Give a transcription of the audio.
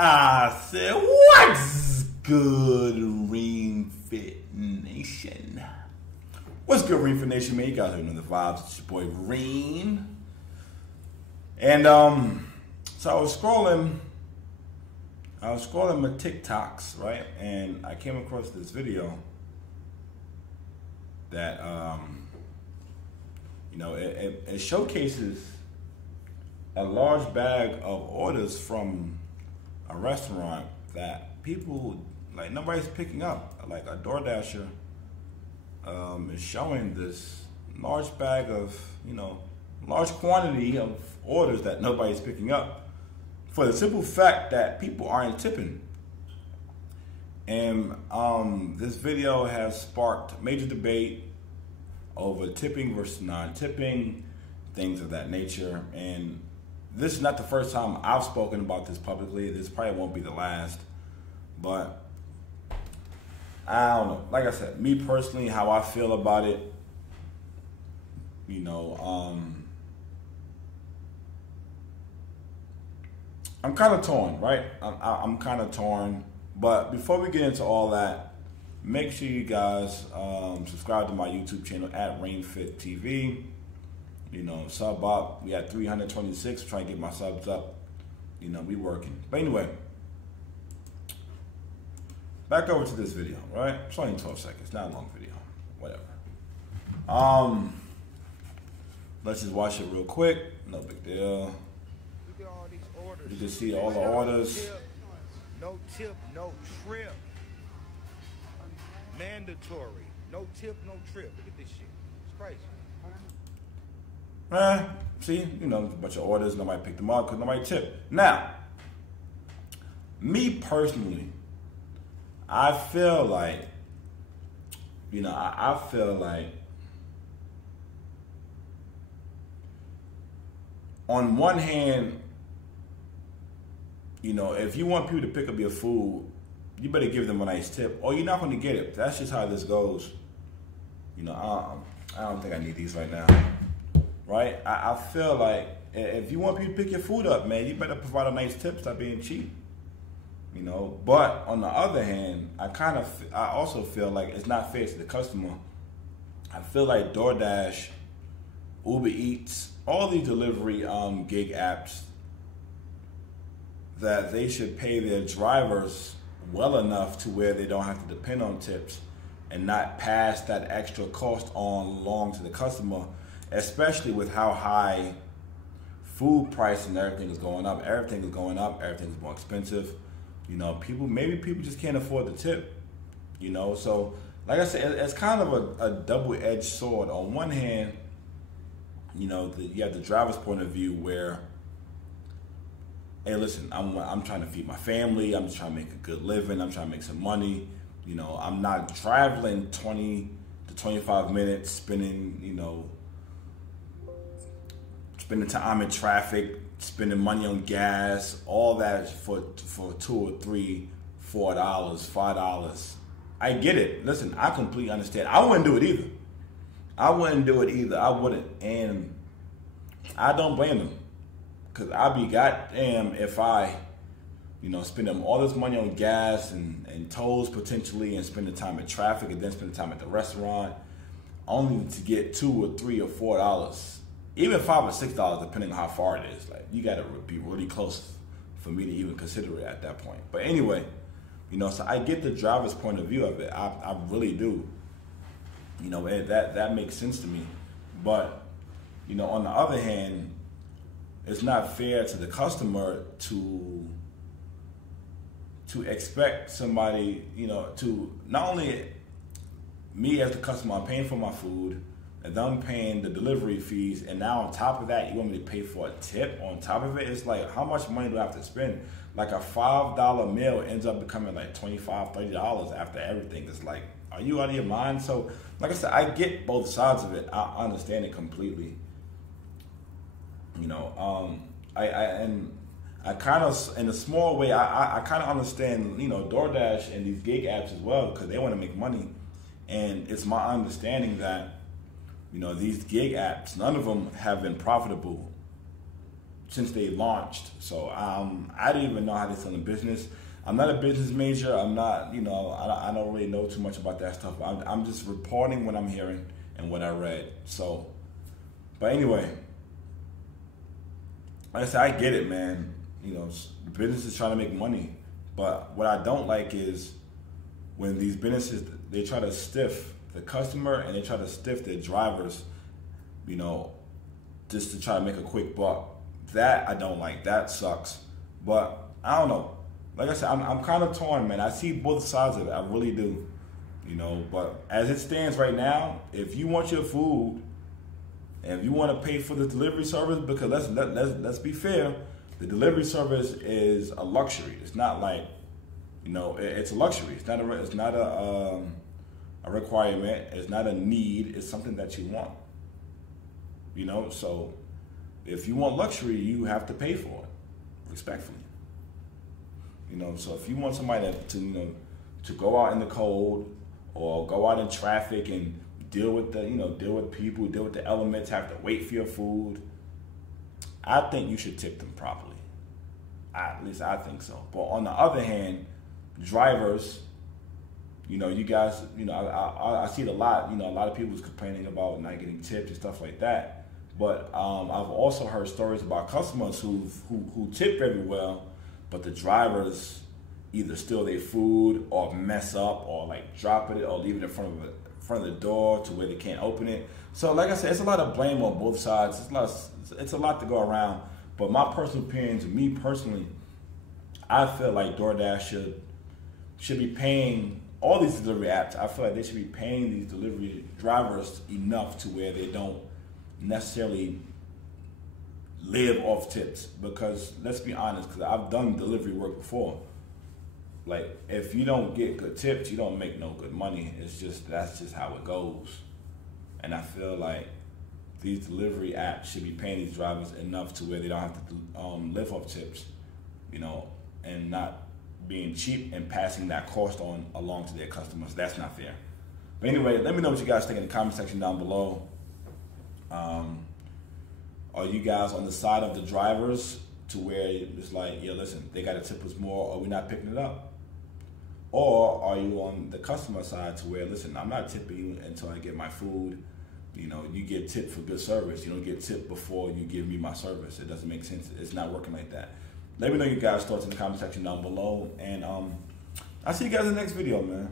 I said, what's good, ReamFit Nation? What's good, ReamFit Nation, man? You guys are another vibes. It's your boy, Ream. And, so I was scrolling my TikToks, right? And I came across this video that, it showcases a large bag of orders from a restaurant that people, like, nobody's picking up. Like, a DoorDasher is showing this large bag of, large quantity of orders that nobody's picking up for the simple fact that people aren't tipping. And this video has sparked major debate over tipping versus non-tipping, things of that nature. And this is not the first time I've spoken about this publicly. This probably won't be the last. But I don't know. Like I said, me personally, how I feel about it, I'm kind of torn, right? I'm kind of torn. But before we get into all that, make sure you guys subscribe to my YouTube channel at ReamFit TV. Sub up. We at 326. Trying to get my subs up. We working. But anyway, back over to this video, right? It's only 12 seconds. Not a long video. Whatever. Let's just watch it real quick. No big deal. Look at all these orders. You can see all the orders. No tip, no trip. Mandatory. No tip, no trip. Look at this shit. It's crazy. See, a bunch of orders, nobody picked them up because nobody tipped. Now, me personally, I feel like, I feel like on one hand, if you want people to pick up your food, you better give them a nice tip, or you're not going to get it. That's just how this goes. I don't think I need these right now. Right? I feel like if you want people to pick your food up, man, you better provide a nice tip. Stop being cheap. But on the other hand, I also feel like it's not fair to the customer. I feel like DoorDash, Uber Eats, all these delivery gig apps, that they should pay their drivers well enough to where they don't have to depend on tips and not pass that extra cost on along to the customer, especially with how high food price and everything is going up. Everything is going up. Everything's more expensive. People just can't afford the tip. So like I said, it's kind of a double-edged sword. On one hand, you have the driver's point of view where, hey, listen, I'm trying to feed my family. I'm just trying to make a good living. I'm trying to make some money. I'm not traveling 20 to 25 minutes, spending time in traffic, spending money on gas, all that for $2 or $3, $4, $5. I get it. Listen, I completely understand. I wouldn't do it either. I wouldn't. And I don't blame them. Because I'd be goddamn if I, spending all this money on gas and tolls potentially, and spending time in traffic and then spending time at the restaurant, only to get $2 or $3 or $4. Even $5 or $6, depending on how far it is. Like, you got to be really close for me to even consider it at that point. But anyway, so I get the driver's point of view of it. I really do. That makes sense to me. But, on the other hand, it's not fair to the customer to expect somebody, to not only me as the customer, I'm paying for my food, and then I'm paying the delivery fees, and now on top of that, you want me to pay for a tip on top of it? It's like, how much money do I have to spend? Like, a $5 meal ends up becoming like $25, $30 after everything. It's like, are you out of your mind? So, like I said, I get both sides of it. I understand it completely. I kind of, in a small way, I kind of understand, DoorDash and these gig apps as well, because they want to make money. And it's my understanding that, these gig apps, none of them have been profitable since they launched. So I didn't even know how they sell in business. I'm not a business major. I'm not, I don't really know too much about that stuff. I'm just reporting what I'm hearing and what I read. So, but anyway, like I said, I get it, man. The business is trying to make money. But what I don't like is when these businesses, they try to stiff the customer and they try to stiff their drivers, just to try to make a quick buck. That I don't like. That sucks. But I don't know. Like I said, I'm kind of torn, man. I see both sides of it. I really do. But as it stands right now, if you want your food and if you want to pay for the delivery service, because let's be fair, the delivery service is a luxury. It's not like, it's a luxury. It's not a requirement. It's not a need. It's something that you want. So if you want luxury, you have to pay for it, respectfully. So if you want somebody to go out in the cold or go out in traffic and deal with people, deal with the elements, have to wait for your food, I think you should tip them properly. At least I think so. But on the other hand, drivers, you guys, I see it a lot. A lot of people's complaining about not getting tipped and stuff like that. But I've also heard stories about customers who tip very well, but the drivers either steal their food or mess up or like drop it or leave it in front of the door to where they can't open it. So like I said, it's a lot of blame on both sides. It's a lot to go around. But my personal opinion, to me personally, I feel like DoorDash should be paying all these delivery apps. I feel like they should be paying these delivery drivers enough to where they don't necessarily live off tips. Because let's be honest, because I've done delivery work before. Like, if you don't get good tips, you don't make no good money. That's just how it goes. And I feel like these delivery apps should be paying these drivers enough to where they don't have to live off tips, and not being cheap and passing that cost on along to their customers. That's not fair. But anyway, let me know what you guys think in the comment section down below. Are you guys on the side of the drivers to where it's like, yeah, listen, they got to tip us more or we're not picking it up? Or are you on the customer side to where, listen, I'm not tipping you until I get my food. You get tipped for good service. You don't get tipped before you give me my service. It doesn't make sense. It's not working like that. Let me know your guys' thoughts in the comment section down below. And I'll see you guys in the next video, man.